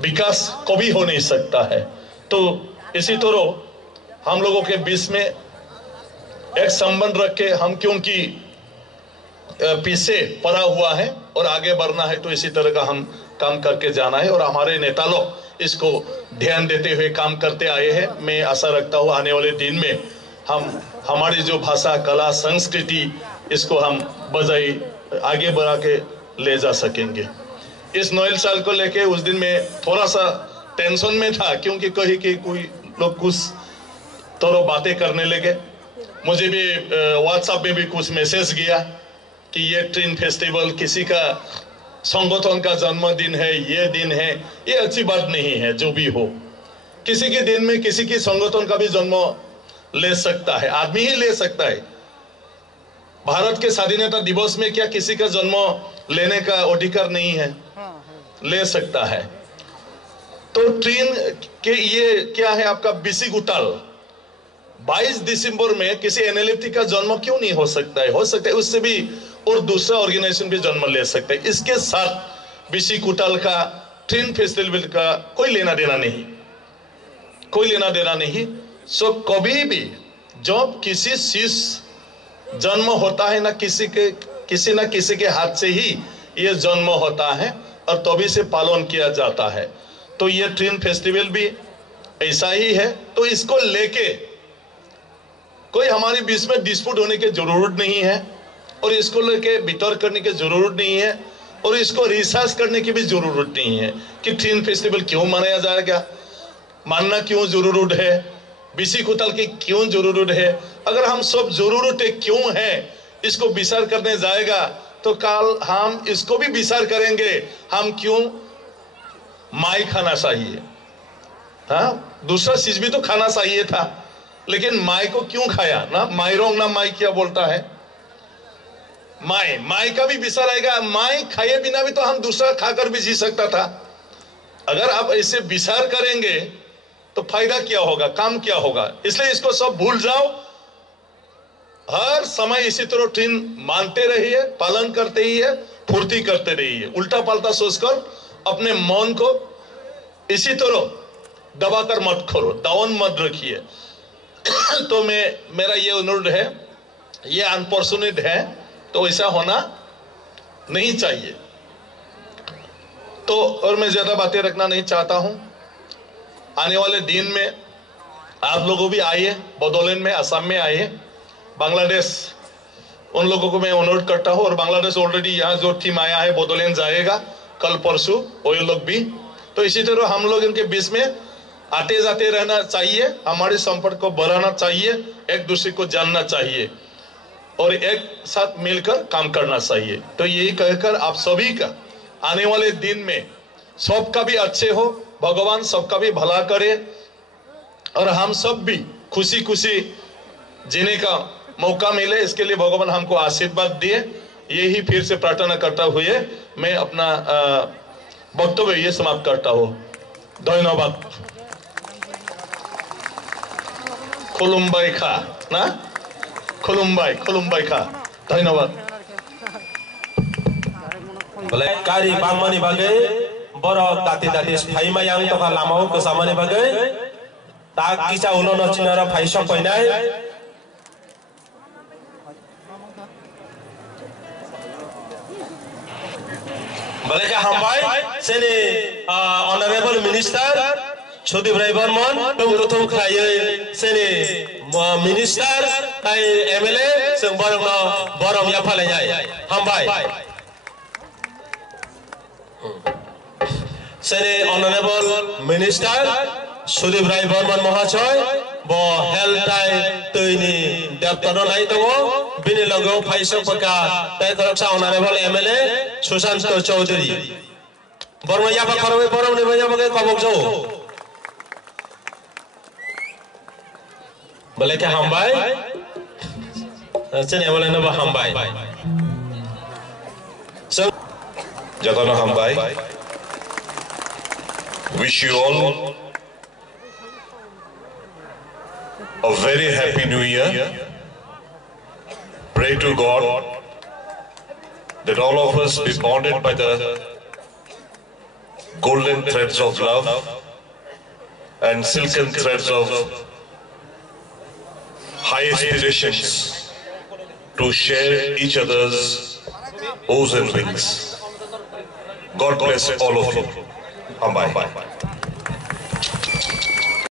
विकास कभी हो नहीं सकता है। तो इसी तरह हम लोगों के बीच में एक संबंध रख के हम, क्योंकि पीछे पड़ा हुआ है और आगे बढ़ना है, तो इसी तरह का हम काम करके जाना है और हमारे नेता लोग इसको ध्यान देते हुए काम करते आए हैं। मैं आशा रखता हूँ आने वाले दिन में हम हमारी जो भाषा, कला, संस्कृति, इसको हम बजाय आगे बढ़ा के ले जा सकेंगे। इस नए साल को लेके उस दिन में थोड़ा सा टेंशन में था, क्योंकि कहीं के कोई लोग कुछ तो बातें करने लगे। मुझे भी व्हाट्सएप में भी कुछ मैसेज गया कि ये ट्रेन फेस्टिवल किसी का संगठन का जन्मदिन है, ये दिन है। ये अच्छी बात नहीं है। जो भी हो, किसी के दिन में किसी की संगठन का भी जन्म ले सकता है, आदमी ही ले सकता है। भारत के स्वाधीनता दिवस में क्या किसी का जन्म लेने का अधिकार नहीं है? ले सकता है। तो ट्रेन के ये क्या है आपका बिसी गुटाल 22 दिसंबर में किसी एनएलएफटी का जन्म क्यों नहीं हो सकता है? हो सकता है, उससे भी और दूसरा ऑर्गेनाइजेशन भी जन्म ले सकता है। इसके साथ बिसी गुटाल का ट्रेन फेस्टिवल का कोई लेना देना नहीं, कोई लेना देना नहीं। सो कभी भी जब किसी चीज जन्म होता है ना, किसी ना किसी के हाथ से ही ये जन्म होता है और तभी से पालन किया जाता है। तो ये ट्रेन फेस्टिवल भी ऐसा ही है। तो इसको लेके कोई हमारे बीच में डिस्प्यूट होने की जरूरत नहीं है और इसको लेके वितर्क करने की जरूरत नहीं है और इसको रिसर्च करने की भी जरूरत नहीं है कि ट्रेन फेस्टिवल क्यों मनाया जाएगा, मानना क्यों जरूरत है, बिसी गुटाल की क्यों जरूरत है। अगर हम सब जरूरतें क्यों है इसको विचार करने जाएगा तो कल हम इसको भी विचार करेंगे, हम क्यों माई खाना चाहिए। हाँ, दूसरा चीज भी तो खाना चाहिए था, लेकिन माई को क्यों खाया ना? माई रोंग ना, माई क्या बोलता है? माई का भी विचार आएगा। माई खाए बिना भी तो हम दूसरा खाकर भी जी सकता था। अगर आप ऐसे विचार करेंगे तो फायदा क्या होगा, काम क्या होगा? इसलिए इसको सब भूल जाओ। हर समय इसी तरह ट्रेन मानते रहिए, पालन करते ही है, फुर्ती करते रहिए। उल्टा पाल्टा सोचकर अपने मन को इसी तरह दबाकर मत करो, डाउन मत रखिए। तो मेरा ये अनुरोध है, ये अनफॉर्चुनेट है, तो ऐसा होना नहीं चाहिए। तो और मैं ज्यादा बातें रखना नहीं चाहता हूं। आने वाले दिन में आप लोगों भी आइए, बोडोलैंड में, असम में आइए। बांग्लादेश उन लोगों को मैं अनुरोध करता हूं, और बांग्लादेश ऑलरेडी यहाँ जो टीम आया है बोडोलैंड जाएगा कल परसों, वो लोग भी। तो इसी तरह हम लोग इनके बीच में आते जाते रहना चाहिए, हमारे संपर्क को बढ़ाना चाहिए, एक दूसरे को जानना चाहिए और एक साथ मिलकर काम करना चाहिए। तो यही कहकर आप सभी का आने वाले दिन में सबका भी अच्छे हो, भगवान सबका भी भला करे और हम सब भी खुशी खुशी जीने का मौका मिले, इसके लिए भगवान हमको आशीर्वाद दिए। यही फिर से प्रार्थना करता हुए मैं अपना वक्तव्य ये समाप्त करता हूँ। धन्यवाद। खुलुमबाई खा ना, खुलुमबाई खा। धन्यवाद। बोले कारी बांगमानी बागे बरक दाती दाती Faima yang toka lamau ke samane bagai tak kisah ulo no cinara faisok painai boleh ke hambai sini honorable minister Sudeep Rai Burman tung khaye sini minister tai MLA sing borong ya phalai hambai Seni Honorable Minister Sudeep Rai Burman Mahachoy bo heltai tuini daptaron lai tongo bini logo phaisok paka tai koraksa Honorable MLA Susanto Chaudhary Burman ya pakharobe borom ne baya bage kabok jo bole ke hambai seni bole no hambai so Jatana hambai wish you all a very happy new year. Pray to God that all of us be bonded by the golden threads of love and silken threads of high aspirations to share each other's ocean wings. God bless all of you. Hambai.